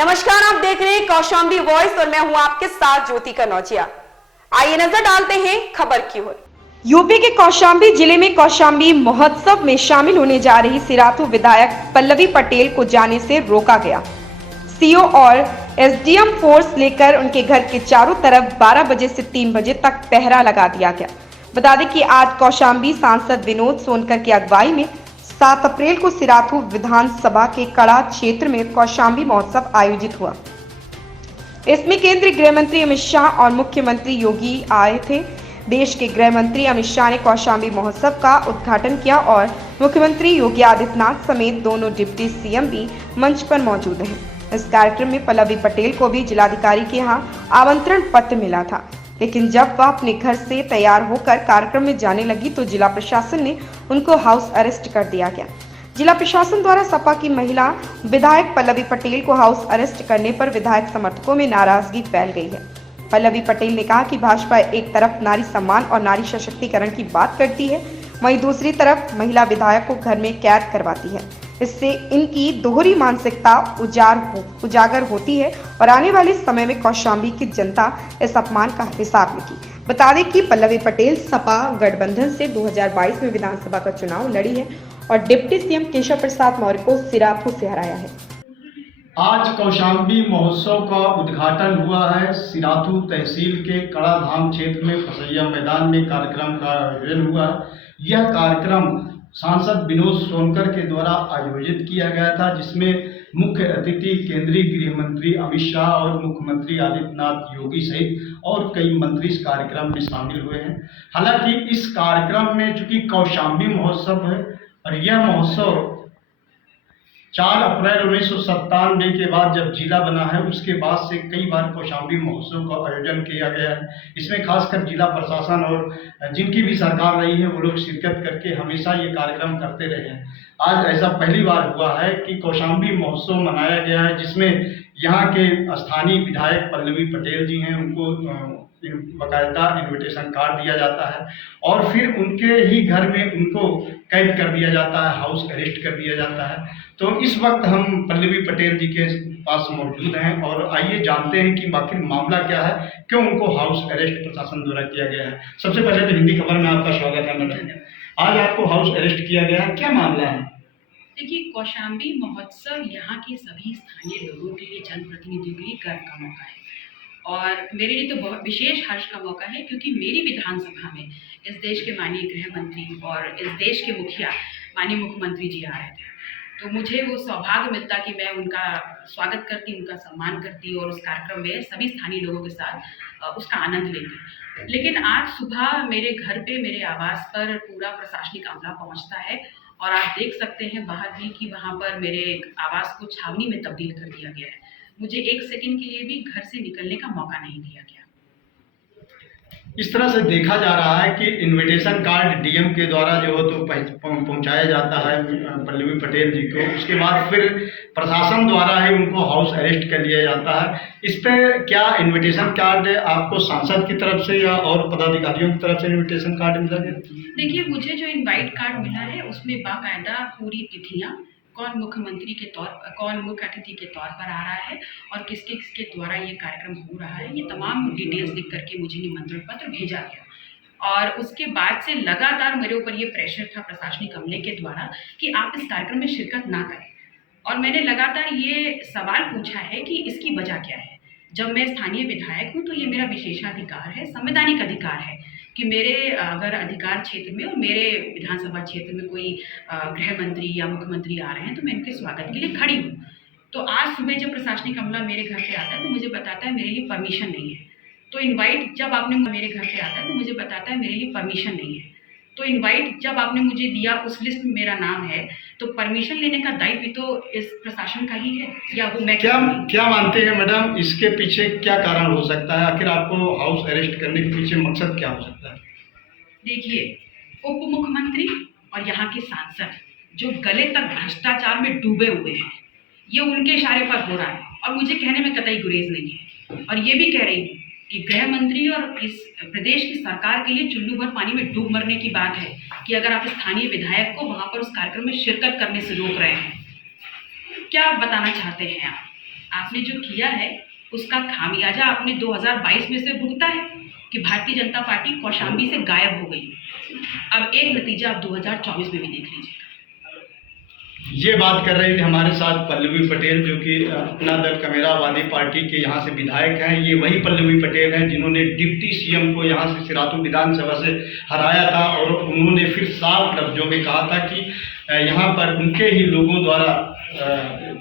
नमस्कार, आप देख रहे हैं कौशाम्बी वॉइस और मैं हूं आपके साथ ज्योति कनौजिया। आइए नजर डालते हैं खबर की ओर। यूपी के कौशाम्बी जिले में कौशाम्बी महोत्सव में शामिल होने जा रही सिराथू विधायक पल्लवी पटेल को जाने से रोका गया। सीओ और एसडीएम फोर्स लेकर उनके घर के चारों तरफ 12 बजे से 3 बजे तक पहरा लगा दिया गया। बता दें कि आज कौशाम्बी सांसद विनोद सोनकर की अगुवाई में 7 अप्रैल को सिराथू विधानसभा के कड़ा क्षेत्र में कौशाम्बी महोत्सव आयोजित हुआ। इसमें केंद्रीय गृह मंत्री अमित शाह और मुख्यमंत्री योगी आए थे। देश के गृह मंत्री अमित शाह ने कौशाम्बी महोत्सव का उद्घाटन किया और मुख्यमंत्री योगी आदित्यनाथ समेत दोनों डिप्टी सीएम भी मंच पर मौजूद हैं। इस कार्यक्रम में पल्लवी पटेल को भी जिलाधिकारी के यहाँ आमंत्रण पत्र मिला था, लेकिन जब वह अपने घर से तैयार होकर कार्यक्रम में जाने लगी तो जिला प्रशासन ने उनको हाउस अरेस्ट कर दिया गया। जिला प्रशासन द्वारा सपा की महिला विधायक पल्लवी पटेल को हाउस अरेस्ट करने पर विधायक समर्थकों में नाराजगी फैल गई है। पल्लवी पटेल ने कहा कि भाजपा एक तरफ नारी सम्मान और नारी सशक्तिकरण की बात करती है, वहीं दूसरी तरफ महिला विधायक को घर में कैद करवाती है। इससे इनकी दोहरी मानसिकता उजागर होती है और आने वाले समय में कौशाम्बी की जनता इस अपमान का हिसाब लेगी। बता दें कि पल्लवी पटेल सपा गठबंधन से 2022 में विधानसभा का चुनाव लड़ी है और डिप्टी सीएम केशव प्रसाद मौर्य को सिराथू से हराया है। आज कौशाम्बी महोत्सव का उद्घाटन हुआ है। सिराथू तहसील के कड़ा धाम क्षेत्र में फसैया मैदान में कार्यक्रम का आयोजन हुआ है। यह कार्यक्रम सांसद विनोद सोनकर के द्वारा आयोजित किया गया था, जिसमें मुख्य अतिथि केंद्रीय गृह मंत्री अमित शाह और मुख्यमंत्री आदित्यनाथ योगी सहित और कई मंत्री इस कार्यक्रम में शामिल हुए हैं। हालांकि इस कार्यक्रम में चूंकि कौशाम्बी महोत्सव है और यह महोत्सव 4 अप्रैल 1997 के बाद जब जिला बना है, उसके बाद से कई बार कौशाम्बी महोत्सव का आयोजन किया गया है। इसमें खासकर जिला प्रशासन और जिनकी भी सरकार रही है वो लोग शिरकत करके हमेशा ये कार्यक्रम करते रहे हैं। आज ऐसा पहली बार हुआ है कि कौशाम्बी महोत्सव मनाया गया है, जिसमें यहाँ के स्थानीय विधायक पल्लवी पटेल जी हैं, उनको बाकायदा इन्विटेशन कार्ड दिया जाता है और फिर उनके ही घर में उनको कैद कर दिया जाता है, हाउस अरेस्ट कर दिया जाता है। तो इस वक्त हम पल्लवी पटेल जी के पास मौजूद हैं और आइए जानते हैं कि आखिर मामला क्या है, क्यों उनको हाउस अरेस्ट प्रशासन द्वारा किया गया है। सबसे पहले तो हिंदी खबर में आपका स्वागत है मैडम। आज आपको हाउस अरेस्ट किया गया है, क्या मामला है? देखिए, कौशाम्बी महोत्सव यहाँ के सभी स्थानीय लोगों के लिए, जनप्रतिनिधियों के लिए गर्व का मौका है और मेरे लिए तो बहुत विशेष हर्ष का मौका है, क्योंकि मेरी विधानसभा में इस देश के माननीय गृह मंत्री और इस देश के मुखिया माननीय मुख्यमंत्री जी आ रहे थे। तो मुझे वो सौभाग्य मिलता कि मैं उनका स्वागत करती, उनका सम्मान करती और उस कार्यक्रम में सभी स्थानीय लोगों के साथ उसका आनंद लेती। लेकिन आज सुबह मेरे घर पे, मेरे आवास पर पूरा प्रशासनिक अमला पहुंचता है और आप देख सकते हैं बाहर भी कि वहाँ पर मेरे आवास को छावनी में तब्दील कर दिया गया है। मुझे 1 सेकंड के लिए भी घर से निकलने का मौका नहीं दिया गया। इस तरह से देखा जा रहा है कि इनविटेशन कार्ड डीएम के द्वारा जो हो तो पहुंचाया जाता है पल्लवी पटेल जी को, उसके बाद फिर प्रशासन द्वारा ही उनको हाउस अरेस्ट कर लिया जाता है। इस पे क्या इनविटेशन कार्ड आपको सांसद की तरफ से या और पदाधिकारियों की तरफ से इनविटेशन कार्ड मिला गया? देखिए, मुझे जो इनवाइट कार्ड मिला है उसमें बाकायदा पूरी तिथियाँ, कौन मुख्य अतिथि के तौर पर आ रहा है और किसके किसके द्वारा ये कार्यक्रम हो रहा है, ये तमाम डिटेल्स लिख करके मुझे निमंत्रण पत्र भेजा गया। और उसके बाद से लगातार मेरे ऊपर ये प्रेशर था प्रशासनिक अमले के द्वारा कि आप इस कार्यक्रम में शिरकत ना करें और मैंने लगातार ये सवाल पूछा है कि इसकी वजह क्या है। जब मैं स्थानीय विधायक हूँ तो ये मेरा विशेषाधिकार है, संवैधानिक अधिकार है कि मेरे अगर अधिकार क्षेत्र में और मेरे विधानसभा क्षेत्र में कोई गृह मंत्री या मुख्यमंत्री आ रहे हैं तो मैं इनके स्वागत के लिए खड़ी हूँ। तो आज सुबह जब प्रशासनिक अमला मेरे घर पे आता है तो मुझे बताता है मेरे लिए परमिशन नहीं है। तो इनवाइट जब आपने मेरे घर पे आता है तो मुझे बताता है मेरे लिए परमिशन नहीं है। तो इनवाइट जब आपने मुझे दिया, उस लिस्ट में मेरा नाम है, तो परमिशन लेने का दायित्व भी तो इस प्रशासन का ही है या वो मैं क्या मानते हैं मैडम, इसके पीछे क्या कारण हो सकता है? आखिर आपको हाउस अरेस्ट करने के पीछे मकसद क्या हो सकता है? देखिए, उप मुख्यमंत्री और यहाँ के सांसद जो गले तक भ्रष्टाचार में डूबे हुए हैं, ये उनके इशारे पर हो रहा है और मुझे कहने में कतई गुरेज नहीं है। और ये भी कह रही हूँ कि गृह मंत्री और इस प्रदेश की सरकार के लिए चुल्लू भर पानी में डूब मरने की बात है कि अगर आप स्थानीय विधायक को वहां पर उस कार्यक्रम में शिरकत करने से रोक रहे हैं। क्या बताना चाहते हैं आप? आपने जो किया है उसका खामियाजा आपने 2022 में से भुगता है कि भारतीय जनता पार्टी कौशाम्बी से गायब हो गई। अब एक नतीजा आप 2024 में भी देख लीजिए। ये बात कर रहे थे हमारे साथ पल्लवी पटेल, जो कि अपना दल कमेरावादी पार्टी के यहाँ से विधायक हैं। ये वही पल्लवी पटेल हैं जिन्होंने डिप्टी सीएम को यहाँ से सिराथू विधानसभा से हराया था, और उन्होंने फिर साफ लफ्जों में कहा था कि यहाँ पर उनके ही लोगों द्वारा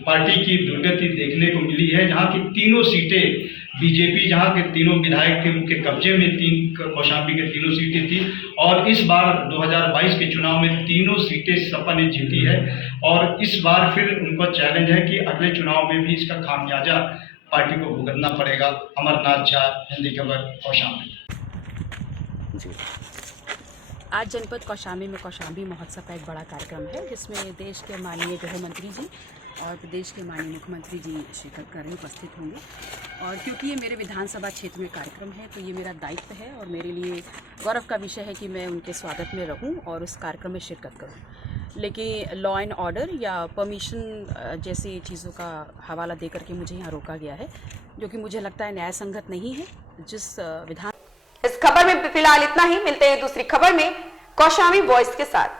पार्टी की दुर्गति देखने को मिली है। जहाँ की तीनों सीटें बीजेपी, जहाँ के तीनों विधायक थे उनके कब्जे में, कौशाम्बी के तीनों सीटें थी, और इस बार 2022 के चुनाव में तीनों सीटें सपा ने जीती है। और इस बार फिर उनको चैलेंज है कि अगले चुनाव में भी इसका खामियाजा पार्टी को भुगतना पड़ेगा। अमरनाथ झा, हिंदी खबर, कौशाम्बी। आज जनपद कौशाम्बी में कौशाम्बी महोत्सव का एक बड़ा कार्यक्रम है, जिसमें देश के माननीय गृह मंत्री जी और प्रदेश के माननीय मुख्यमंत्री जी शिरकत कर रहे उपस्थित होंगे। और क्योंकि ये मेरे विधानसभा क्षेत्र में कार्यक्रम है, तो ये मेरा दायित्व है और मेरे लिए गौरव का विषय है कि मैं उनके स्वागत में रहूं और उस कार्यक्रम में शिरकत करूं। लेकिन लॉ एंड ऑर्डर या परमिशन जैसी चीज़ों का हवाला दे करके मुझे यहाँ रोका गया है, जो कि मुझे लगता है न्याय संगत नहीं है। जिस विधान इस खबर में फिलहाल इतना ही। मिलते हैं दूसरी खबर में कौशाम्बी वॉइस के साथ।